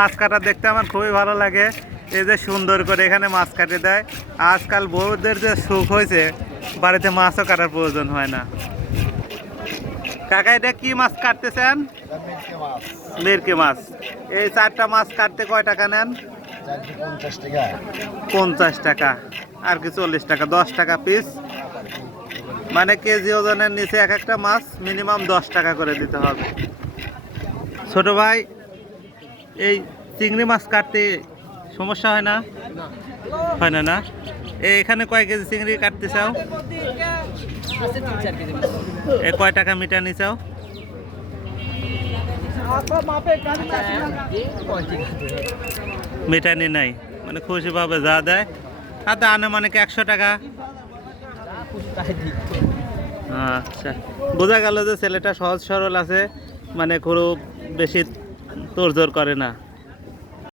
মাছ কাটা দেখতে আমার খুবই ভালো লাগে। এই যে সুন্দর করে এখানে মাছ কাটে দেয়। আজকাল বউদের যে সুখ হয়েছে, বাড়িতে মাছও কাটার প্রয়োজন হয় না। কাকা এটা কি মাছ কাটতেছেন? মিরকে মাছ। এই 4টা মাছ কাটতে কয় টাকা নেন? 50 টাকা, আর কি 40 টাকা, 10 টাকা পিস। মানে কেজি ওজনের নিচে এক একটা মাছ মিনিমাম 10 টাকা করে দিতে হবে। ছোট ভাই, এই চিংড়ি মাছ কাটতে সমস্যা হয় না? হয় না না? এখানে কয় কেজি চিংড়ি কাটতে চাও? এ কয় টাকা মিটার নিচাও? মিটানি নাই, মানে খুশি ভাবে যা দেয়। আর তা আনুমানিক 100 টাকা। আচ্ছা, বোঝা গেল যে ছেলেটা সহজ সরল আছে, মানে খুব বেশি তোড়জোড় করে না।